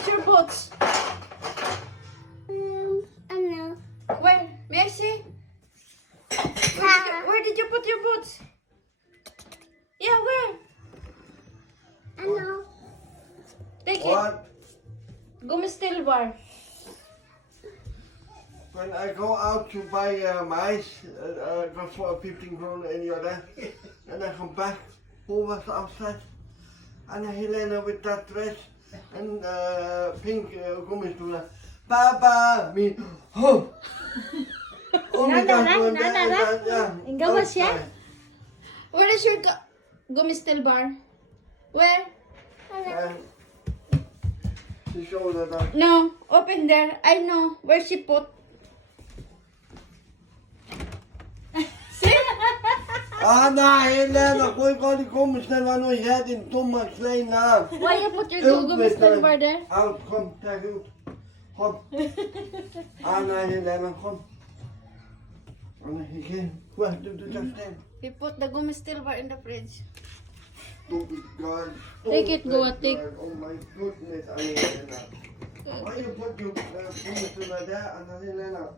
is your boots? Ano? Where? May I see? Where did you put your boots? Yeah, where? Ano? Take it. What? Gumistil bar. When I go out to buy mice, go for 15 kroner any other, and I come back, who was outside? Anna Helena with that dress and pink gummistolen. Papa, me, oh! Only that one, yeah. Ikaw ba siya? Where is your gumistil bar? Where? She showed that. No, open there. I know where she put. See? Anna Helena, gooi gewoon die gummistel waar nooit het in domme kleine. Why you put your gumistil bar there? Out, kom, kijk uit. Kom. Anna Helena, kom. Anna Helena, wat doe je dat? We put the gumistil bar in the fridge. Stupid girl. Take it, go, Stupid take. girl. Oh my goodness, Anna Helena. Why you put your gummistel there, Anna Helena?